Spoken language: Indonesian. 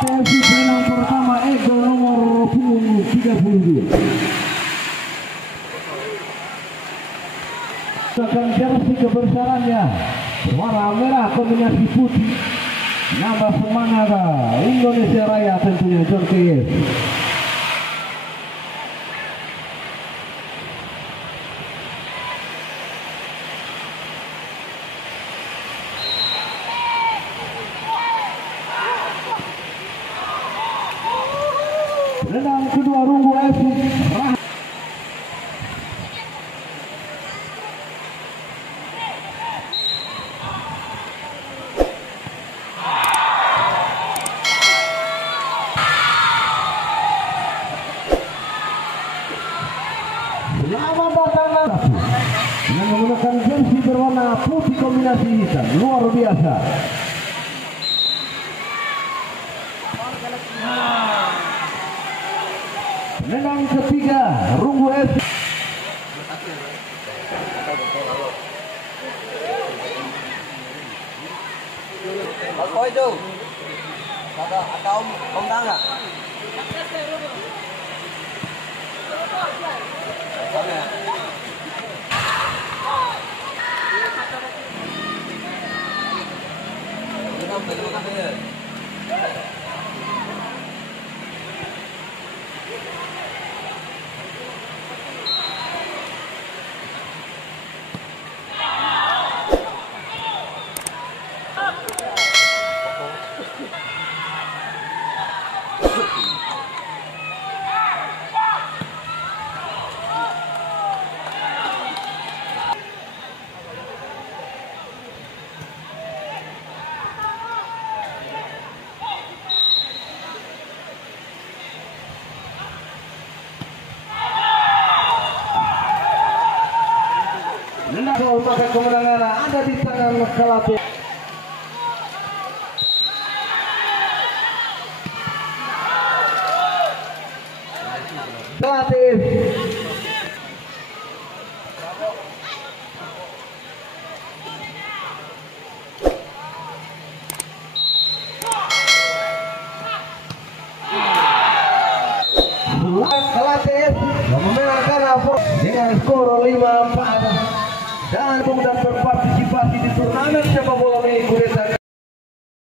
Pelatih penang pertama Ego nomor punggung 32. Tekan jersey kebesarannya warna merah kombinasi putih, nambah semangat Indonesia Raya tentunya John Keyes. Tendangan kedua Runggu FC. Selamat datang dengan menggunakan jersey berwarna putih kombinasi hitam, luar biasa. Tendangan ketiga Runggu FC. Có itu. Ada om đang nggak? Maka kemenangan ada di tangan pelatih. Pelatih memenangkan dengan skor 5-4 dan kemudian berpartisipasi di turnamen sepak bola mini